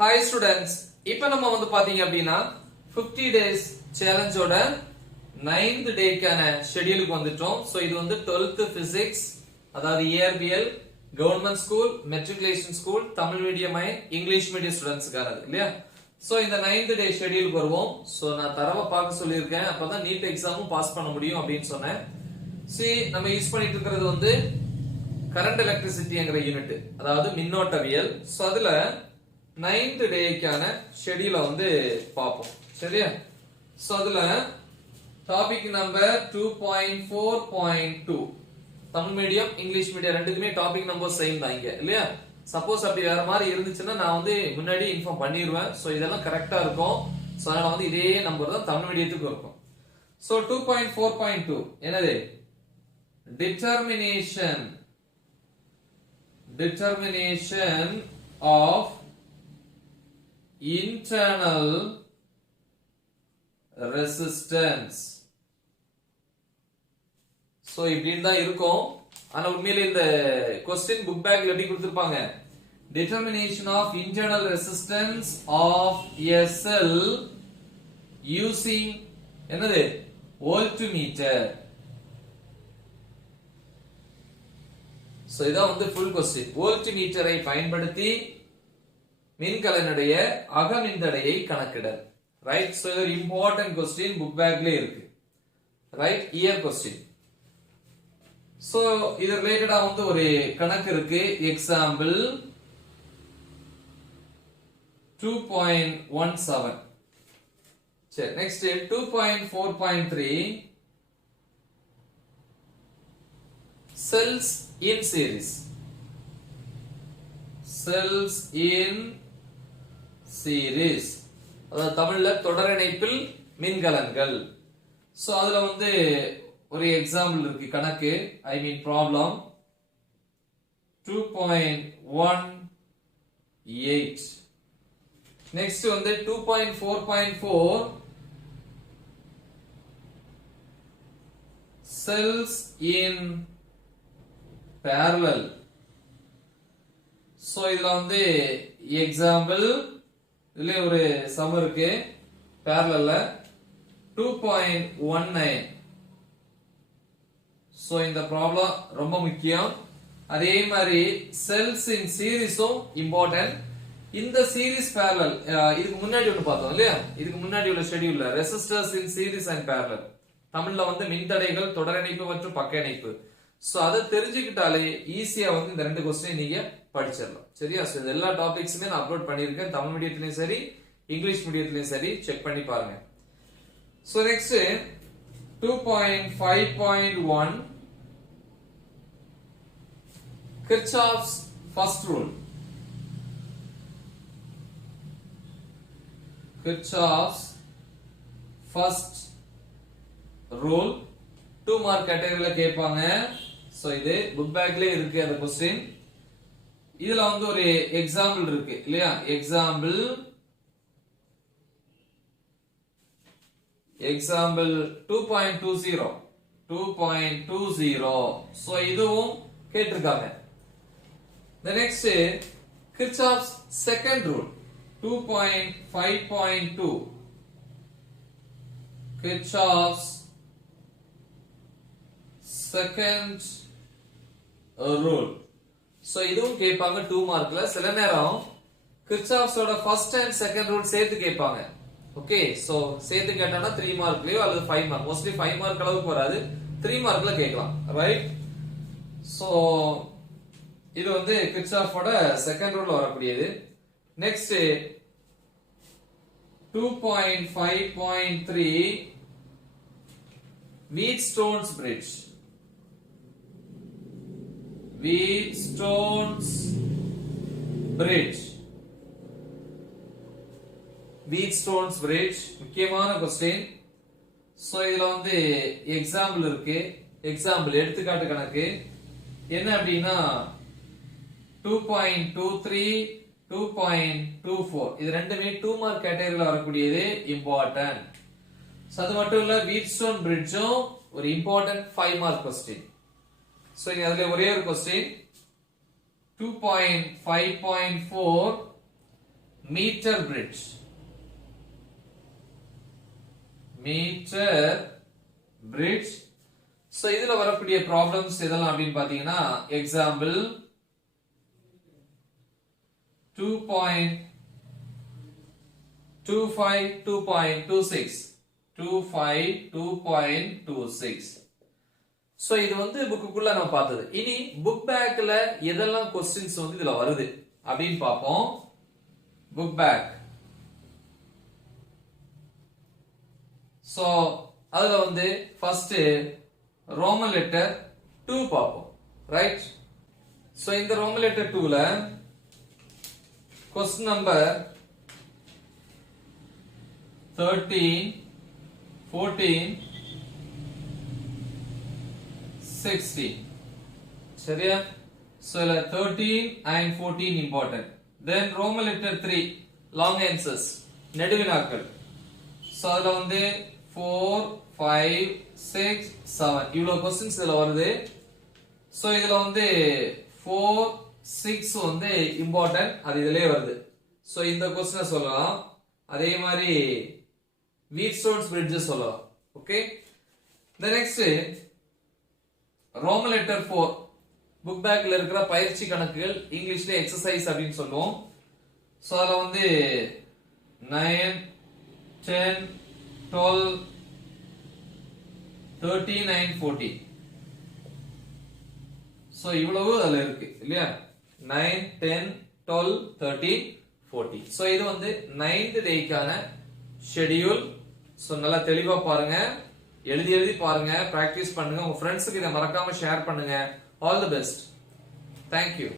Hi students, இப்போ நம்ம வந்து பாத்தீங்க அப்படின்னா 50 days challenge ஓட 9th டேக்கான ஷெட்யூலுக்கு வந்துட்டோம். சோ இது வந்து 12th physics, அதாவது ERBL, government school, matriculation school, Tamil medium and English medium ஸ்டூடண்ட்ஸ்க்கானது இல்லையா? சோ இந்த 9th டே ஷெட்யூலுக்கு வருவோம். சோ நான் தரவை பார்க்க சொல்லியிருக்கேன், அப்பதான் நீட் எக்ஸாமும் பாஸ் பண்ண முடியும் அப்படின்னு சொன்னேன். நம்ம யூஸ் பண்ணிட்டு இருக்கிறது வந்து கரண்ட் எலக்ட்ரிசிட்டிங்கிற யூனிட், அதாவது மின்னோட்டவியல். சோ அதுல 9th டேக்கான ஷெட்யூலை வந்து பார்ப்போம், சரியா? சோ அதுல topic number 2.4.2 Tamil medium English medium ரெண்டுக்குமே டாபிக் நம்பர் சேம் தான் இங்க இல்லையா? சப்போஸ் அப்படி வேற மாதிரி இருந்துச்சுன்னா நான் வந்து முன்னாடி இன்ஃபார்ம் பண்ணிடுவேன். சோ இதெல்லாம் கரெக்டா இருக்கும். சோ அதனால வந்து இதே நம்பர் தான் தமிழ் மீடியத்துக்கு இருக்கும். சோ 2.4.2 என்னது? determination of internal resistance. So இப்படின்னு தான் இருக்கும். ஆனா உண்மையிலே இந்த क्वेश्चन புக் பேக்ல எப்படி கொடுத்திருப்பாங்க? determination of internal resistance of a cell using என்னது? voltmeter. சோ இதான் வந்து full question. voltmeter-ஐ பயன்படுத்தி மின்கலனுடைய அகமின்தடையை கணக்கிடல். ரைட்? சோ இது ஒரு இம்பார்ட்டன்ட் क्वेश्चन புக் பேக்ல இருக்கு. ரைட்? Year question. சோ இது ரிலேட்டடா வந்து ஒரு கணக்கு இருக்கு. எக்ஸாம்பிள் 2.17. சரி, next 2.4.3 cells in series. cells in series, அதாவது தமிழ்ல தொடர் இணைப்பில் மின்கலன்கள். சோ அதுல வந்து ஒரு எக்ஸாம்பிள் இருக்கு, கணக்கு, ஐ மீன் ப்ராப்ளம் 2.18. நெக்ஸ்ட் வந்து 2.4.4 cells in parallel. சோ இதுல வந்து எக்ஸாம்பிள் இதுல ஒரு சம் இருக்கு parallel 2.19. சோ இந்த ப்ராப்ளம் ரொம்ப முக்கியம். அதே மாதிரி செல்ஸ் இன் சீரிஸும் இம்பார்ட்டன்ட். இந்த சீரிஸ் parallel இதுக்கு முன்னாடி ஒன்னு பார்த்தோம் இல்லையா? இதுக்கு முன்னாடி உள்ள ஷெட்யூல்ல resistors in series and parallel, தமிழ்ல வந்து மின்தடைகள், தொடர் இணைப்பு மற்றும் பக்க இணைப்பு. சோ அதை தெரிஞ்சுக்கிட்டாலே ஈஸியா வந்து இந்த ரெண்டு क्वेश्चन நீங்க படிச்சிடலாம், சரியா? சோ இந்த எல்லா டாபிக்ஸுமே நான் அப்லோட் பண்ணிருக்கேன், தமிழ் மீடியத்திலயும் சரி இங்கிலீஷ் மீடியத்திலயும் சரி, செக் பண்ணி பாருங்க. So next 2.5.1 Kirchhoff's first rule. Kirchhoff's first rule 2 mark கேட்டகரியில கேட்பாங்க. சோ இது புக் பேக்ல இருக்கு அந்த क्वेश्चन. இதுல வந்து ஒரு எக்ஸாம்பிள் இருக்கு இல்லையா? எக்ஸாம்பிள் 2.20. சோ இதுவும் கேட்டிருக்காங்க. The next Kirchhoff's second rule 2.5.2 Kirchhoff's second rule. So இதுவும் கேட்பாங்க 2 மார்க்ல. சில நேரம் Kirchhoff's ஓட ஃபர்ஸ்ட் அண்ட் செகண்ட் ரூல் சேர்த்து கேட்பாங்க. ஓகே, சோ சேர்த்து கேட்டானா 3 மார்க்லயோ அல்லது 5 மார்க், மோஸ்ட்லி 5 மார்க் அளவுக்கு வராது, 3 மார்க்ல கேட்கலாம். ரைட்? சோ இது வந்து Kirchhoff's செகண்ட் ரூல்ல வரக்கூடியது. Next 2.5.3 Wheatstone's bridge. Wheatstone's bridge. Wheatstone's bridge முக்கியமான क्वेश्चन. சோ இதுல வந்து எக்ஸாம்பிள் இருக்கு. எக்ஸாம்பிள் எடுத்துக்காட்டு கணக்கு என்ன அப்படின்னா 2.23 2.24 இது ரெண்டுமே 2 மார்க் கேட்டகரியில வரக்கூடியது, இம்பார்ட்டன்ட். சோ அது மட்டும் இல்ல, வீட்ஸ்டோன் பிரிட்ஜும் ஒரு இம்பார்ட்டன்ட் 5 மார்க் क्वेश्चन. சோ இங்க அதுல ஒரே ஒரு question 2.5.4 metre bridge. Metre bridge. So இதுல வரக்கூடிய ப்ராப்ளம்ஸ் எதெல்லாம் அப்படின்னு பாத்தீங்கன்னா எக்ஸாம்பிள் 2.25 2.26 2.26. சோ இது வந்து புக்குக்குள்ள நம்ம பார்த்தது. இனி புக் பேக்ல எதெல்லாம் क्वेश्चंस வந்து இதுல வருது அப்படினு பாப்போம். Book back. சோ அதுல வந்து ஃபர்ஸ்ட் ரோமன் லெட்டர் 2 பாப்போம். ரைட்? சோ இந்த ரோமன் லெட்டர் 2ல क्वेश्चन நம்பர் 13 14 16. சரியா? So 13 and 14 important. Then Roman letter 3 long answers நெடுவினாக்கள். So அதுல வந்து 4 5 6 7 இவ்வளவு क्वेश्चंस இதுல வருது. So இதுல வந்து 4 6 வந்து important, அது இதிலே வருது. So இந்த क्वेश्चन சொல்லலாம். அதே மாதிரி Wheatstone's bridge சொல்லலாம். Okay? The next Roman letter 4 book பேக்ல இருக்கிற பயிற்சி கணக்குகள் இங்கிலீஷ்ல எக்ஸசைஸ் அப்படின்னு சொல்லுவோம். சோ அதுல வந்து 9 10 12 13 and 14. சோ இவ்வளவு அதுல இருக்கு இல்லையா? 9 10 12 13 14. சோ இது வந்து 9th டேக்கான ஷெட்யூல். சோ நல்லா தெளிவா பாருங்க, எழுதி பாருங்க, பிராக்டிஸ் பண்ணுங்க, உங்க ஃப்ரெண்ட்ஸ்க்கு இதை மறக்காம ஷேர் பண்ணுங்க. All the best. Thank you.